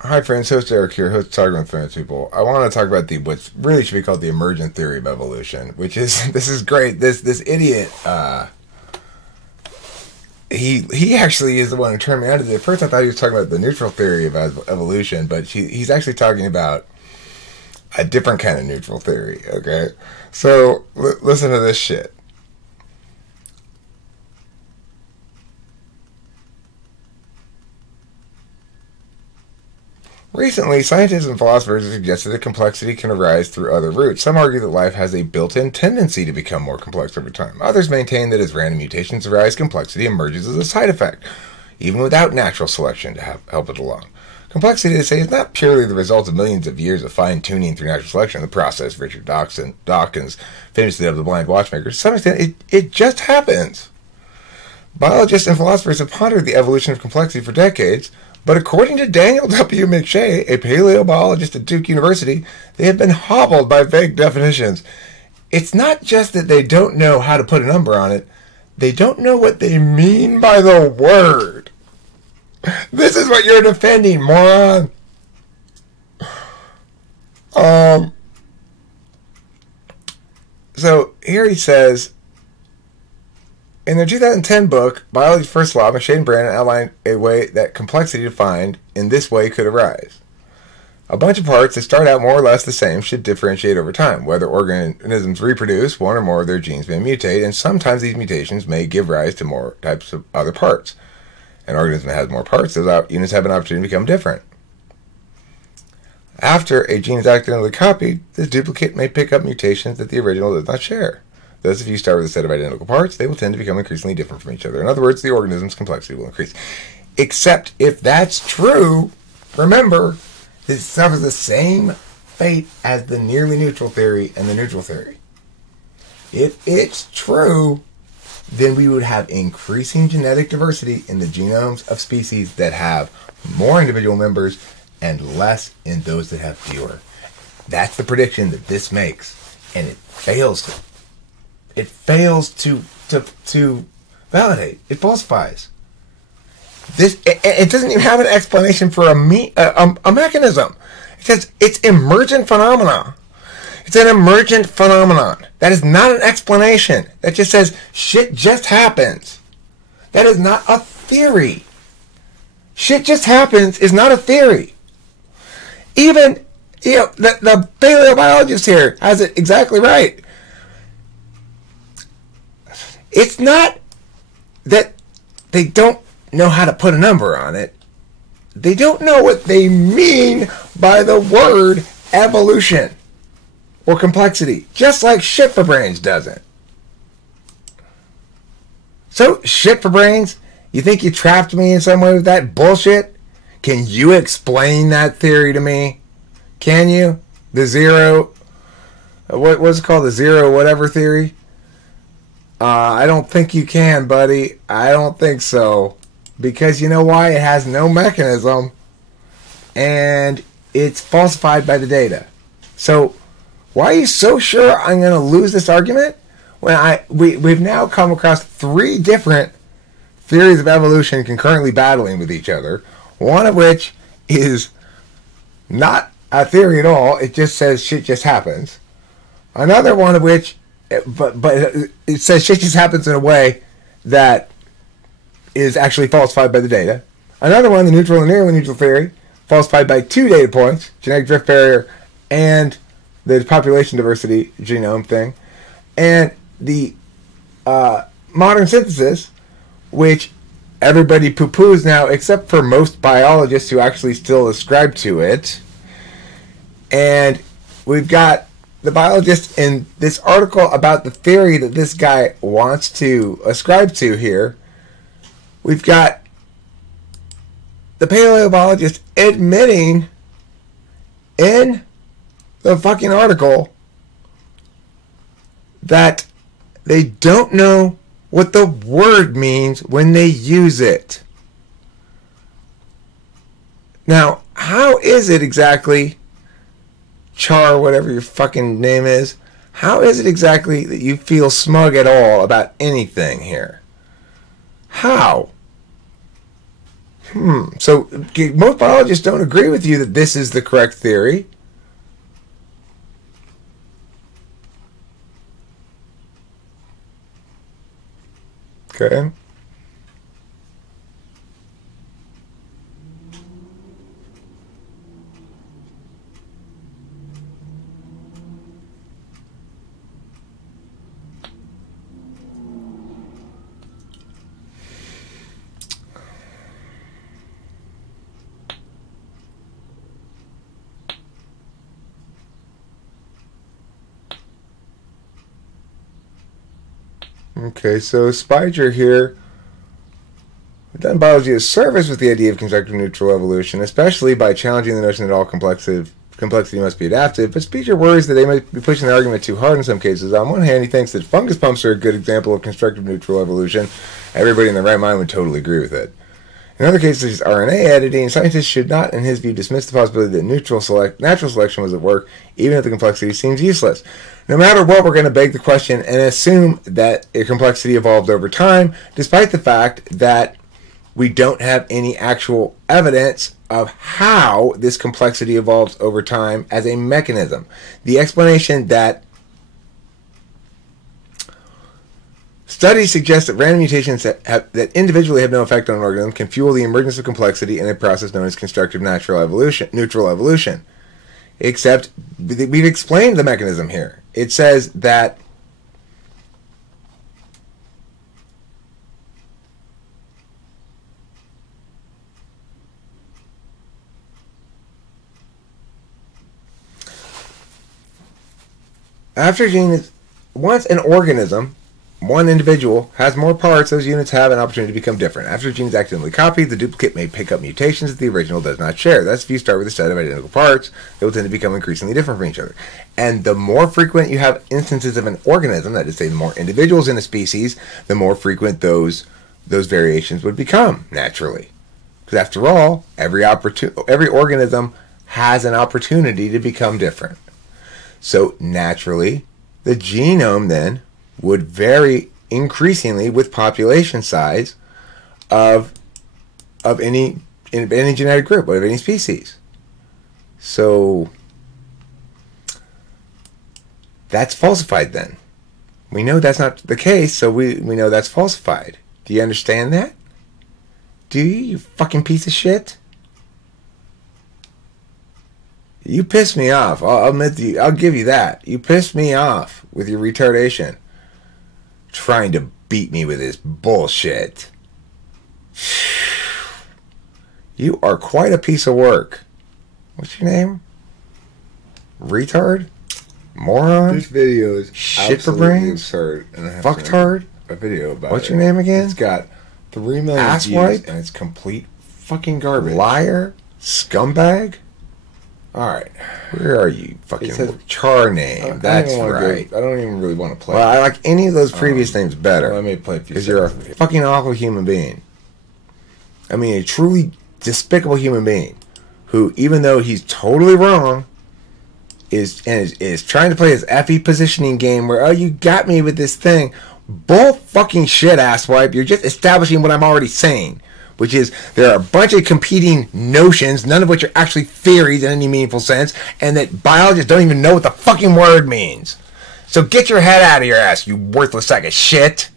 Hi friends, host Eric here, host of Talking with Famous People. I want to talk about what really should be called the emergent theory of evolution, which is this is great. This idiot, he actually is the one who turned me on to this. At first, I thought he was talking about the neutral theory of evolution, but he's actually talking about a different kind of neutral theory. Okay, so listen to this shit. Recently, scientists and philosophers have suggested that complexity can arise through other routes. Some argue that life has a built-in tendency to become more complex over time. Others maintain that as random mutations arise, complexity emerges as a side effect, even without natural selection to help it along. Complexity, they say, is not purely the result of millions of years of fine-tuning through natural selection. The process, Richard Dawkins famously dubbed the blind watchmaker, to some extent, it just happens. Biologists and philosophers have pondered the evolution of complexity for decades, but according to Daniel W. McShay, a paleobiologist at Duke University, they have been hobbled by vague definitions. It's not just that they don't know how to put a number on it, they don't know what they mean by the word. This is what you're defending, moron. So here he says, in their 2010 book, Biology's First Law, McShay and Brannon outlined a way that complexity defined in this way could arise. A bunch of parts that start out more or less the same should differentiate over time. Whether organisms reproduce, one or more of their genes may mutate, and sometimes these mutations may give rise to more types of other parts. An organism that has more parts, those units have an opportunity to become different. After a gene is accidentally copied, this duplicate may pick up mutations that the original does not share. Thus, if you start with a set of identical parts, they will tend to become increasingly different from each other. In other words, the organism's complexity will increase. Except if that's true, remember, this suffers the same fate as the nearly neutral theory and the neutral theory. If it's true, then we would have increasing genetic diversity in the genomes of species that have more individual members and less in those that have fewer. That's the prediction that this makes, and it fails to. It fails to validate. It falsifies. It doesn't even have an explanation for a mechanism. It says it's emergent phenomena. It's an emergent phenomenon. That is not an explanation. That just says shit just happens. That is not a theory. Shit just happens is not a theory. Even the paleobiologist here has it exactly right. It's not that they don't know how to put a number on it. They don't know what they mean by the word evolution or complexity, just like shit for brains doesn't. So, shit for brains, you think you trapped me in some way with that bullshit? Can you explain that theory to me? Can you? The zero, what's it called? The zero whatever theory? I don't think you can, buddy. I don't think so. Because you know why? It has no mechanism. And it's falsified by the data. So, why are you so sure I'm going to lose this argument? When we've now come across 3 different theories of evolution concurrently battling with each other. One of which is not a theory at all. It just says shit just happens. Another one of which... But it says shit just happens in a way that is actually falsified by the data. Another one, the neutral and nearly neutral theory, falsified by 2 data points, genetic drift barrier and the population diversity genome thing. And the modern synthesis, which everybody poo-poos now, except for most biologists who actually still ascribe to it. And we've got the biologist in this article about the theory that this guy wants to ascribe to here. We've got the paleobiologist admitting in the fucking article that they don't know what the word means when they use it. Now, how is it exactly, Char, whatever your fucking name is, how is it exactly that you feel smug at all about anything here? How? So most biologists don't agree with you that this is the correct theory. Okay. Okay, so Spiger here, we've done biology a service with the idea of constructive neutral evolution, especially by challenging the notion that all complexity must be adaptive, but Spiger worries that they might be pushing the argument too hard in some cases. On one hand, he thinks that fungus pumps are a good example of constructive neutral evolution. Everybody in their right mind would totally agree with it. In other cases, RNA editing, scientists should not, in his view, dismiss the possibility that natural selection was at work, even if the complexity seems useless. No matter what, we're going to beg the question and assume that a complexity evolved over time, despite the fact that we don't have any actual evidence of how this complexity evolves over time as a mechanism. The explanation that studies suggest that random mutations that individually have no effect on an organism can fuel the emergence of complexity in a process known as constructive neutral evolution. Except we've explained the mechanism here. It says that once an organism, one individual, has more parts, those units have an opportunity to become different. After a gene is accidentally copied, the duplicate may pick up mutations that the original does not share. Thus, if you start with a set of identical parts, they will tend to become increasingly different from each other. And the more frequent you have instances of an organism, that is to say, the more individuals in a species, the more frequent those variations would become, naturally. Because after all, every organism has an opportunity to become different. So, naturally, the genome then would vary increasingly with population size of any genetic group, of any species. So that's falsified then. We know that's not the case, so we know that's falsified. Do you understand that? Do you fucking piece of shit? You pissed me off. I'll admit you. I'll give you that. You pissed me off with your retardation. Trying to beat me with this bullshit. You are quite a piece of work. What's your name? Retard? Moron? This video is shit for brains? absurd. Fucktard? A video about What's your name again? It's got 3 million Asswipe? views and it's complete fucking garbage. Liar? Scumbag? Alright. Where are you? Fucking Char-Name. That's right. I don't even really want to play. Well, I like any of those previous names better. Well, I may play a few because you're a fucking awful human being. I mean, a truly despicable human being who, even though he's totally wrong, is trying to play his effie positioning game where, oh, you got me with this thing. Bull fucking shit, asswipe. You're just establishing what I'm already saying, which is there are a bunch of competing notions, none of which are actually theories in any meaningful sense, and that biologists don't even know what the fucking word means. So get your head out of your ass, you worthless sack of shit.